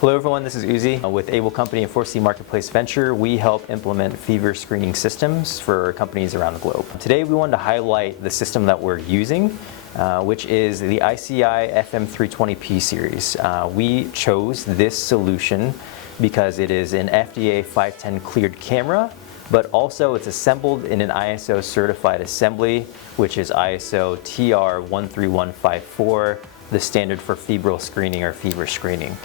Hello everyone, this is Uzi with Able Company and 4C Marketplace Venture. We help implement fever screening systems for companies around the globe. Today we wanted to highlight the system that we're using, which is the ICI FM320P series. We chose this solution because it is an FDA 510 cleared camera, but also it's assembled in an ISO certified assembly, which is ISO TR13154, the standard for febrile screening or fever screening.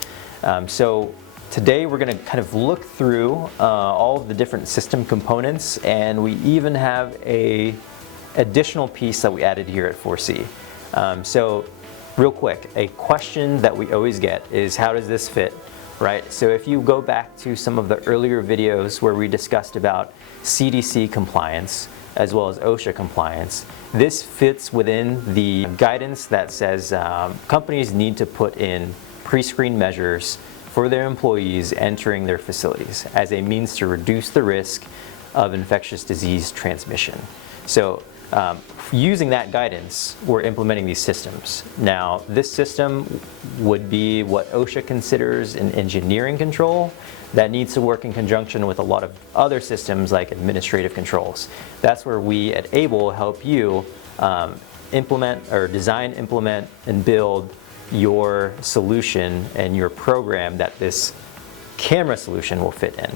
So today we're going to kind of look through all of the different system components, and we even have a additional piece that we added here at 4C. So real quick, a question that we always get is, how does this fit? Right? So if you go back to some of the earlier videos where we discussed about CDC compliance as well as OSHA compliance, this fits within the guidance that says companies need to put in pre-screen measures for their employees entering their facilities as a means to reduce the risk of infectious disease transmission. So using that guidance, we're implementing these systems. Now, this system would be what OSHA considers an engineering control that needs to work in conjunction with a lot of other systems like administrative controls. That's where we at Able help you implement or design, implement, and build your solution and your program that this camera solution will fit in.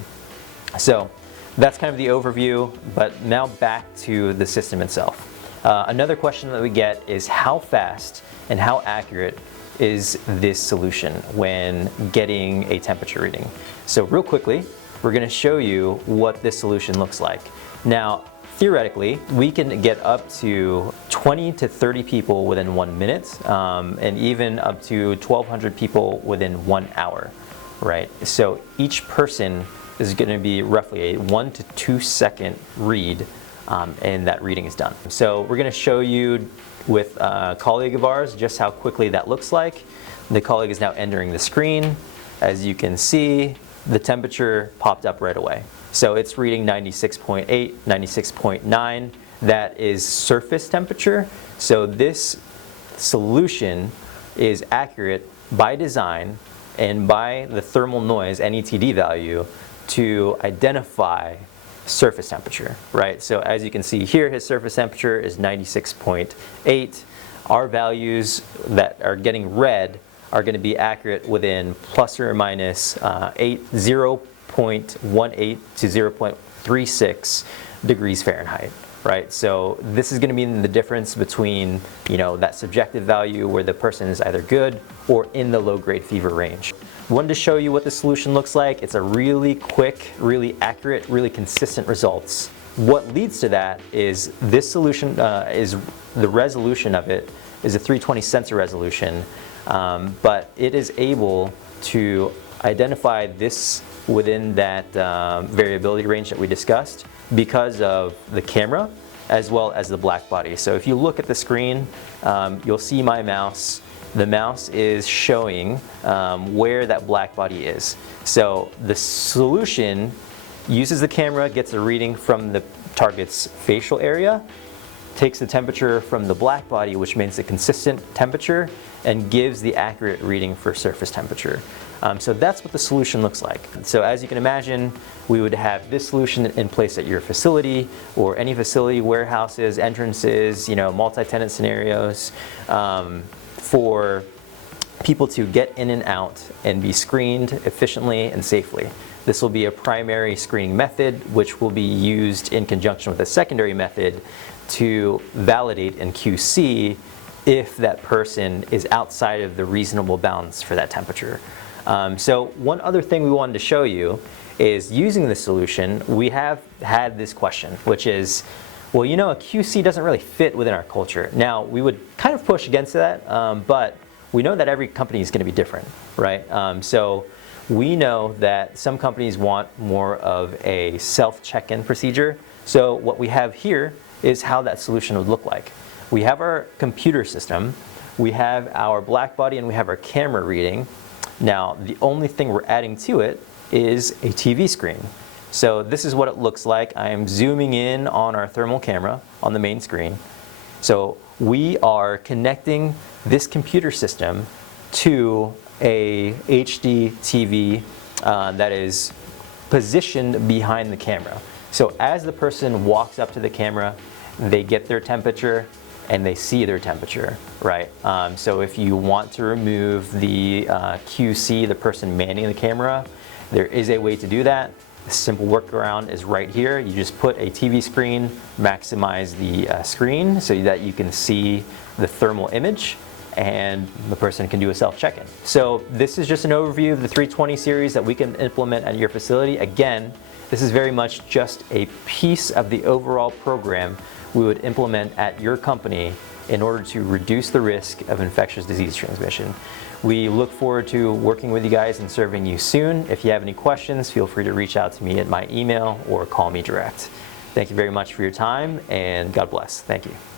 So that's kind of the overview, but now back to the system itself. Another question that we get is, how fast and how accurate is this solution when getting a temperature reading? So real quickly, we're going to show you what this solution looks like. Now, theoretically, we can get up to 20 to 30 people within 1 minute, and even up to 1,200 people within 1 hour, right? So each person is going to be roughly a 1 to 2 second read, and that reading is done. So we're going to show you with a colleague of ours just how quickly that looks like. The colleague is now entering the screen. As you can see, the temperature popped up right away. So it's reading 96.8, 96.9. That is surface temperature. So this solution is accurate by design and by the thermal noise, NETD value, to identify surface temperature, right? So as you can see here, his surface temperature is 96.8. Our values that are getting read are going to be accurate within plus or minus 0.18 to 0.36 degrees Fahrenheit, right? So this is going to be the difference between, that subjective value where the person is either good or in the low-grade fever range. Wanted to show you what the solution looks like. It's a really quick, really accurate, really consistent results. What leads to that is this solution is the resolution of it is a 320 sensor resolution, but it is able to identify this within that variability range that we discussed because of the camera as well as the black body. So if you look at the screen, you'll see my mouse. The mouse is showing where that black body is. So the solution uses the camera, gets a reading from the target's facial area, takes the temperature from the black body, which means a consistent temperature, and gives the accurate reading for surface temperature. So that's what the solution looks like. So as you can imagine, we would have this solution in place at your facility or any facility, warehouses, entrances, multi-tenant scenarios, for people to get in and out and be screened efficiently and safely. This will be a primary screening method, which will be used in conjunction with a secondary method to validate and QC if that person is outside of the reasonable bounds for that temperature. So one other thing we wanted to show you is, using this solution, we have had this question, which is, well, a QC doesn't really fit within our culture. Now, we would kind of push against that, but we know that every company is going to be different, right? So we know that some companies want more of a self-check-in procedure. So what we have here is how that solution would look like. We have our computer system, we have our black body, and we have our camera reading. Now, the only thing we're adding to it is a TV screen. So this is what it looks like. I am zooming in on our thermal camera on the main screen. So we are connecting this computer system to a HD TV that is positioned behind the camera. So as the person walks up to the camera, they get their temperature and they see their temperature, right? So if you want to remove the QC, the person manning the camera, there is a way to do that. The simple workaround is right here. You just put a TV screen, maximize the screen so that you can see the thermal image, and the person can do a self-check-in. So this is just an overview of the 320 series that we can implement at your facility. Again, this is very much just a piece of the overall program we would implement at your company in order to reduce the risk of infectious disease transmission. We look forward to working with you guys and serving you soon. If you have any questions, feel free to reach out to me at my email or call me direct. Thank you very much for your time, and God bless. Thank you.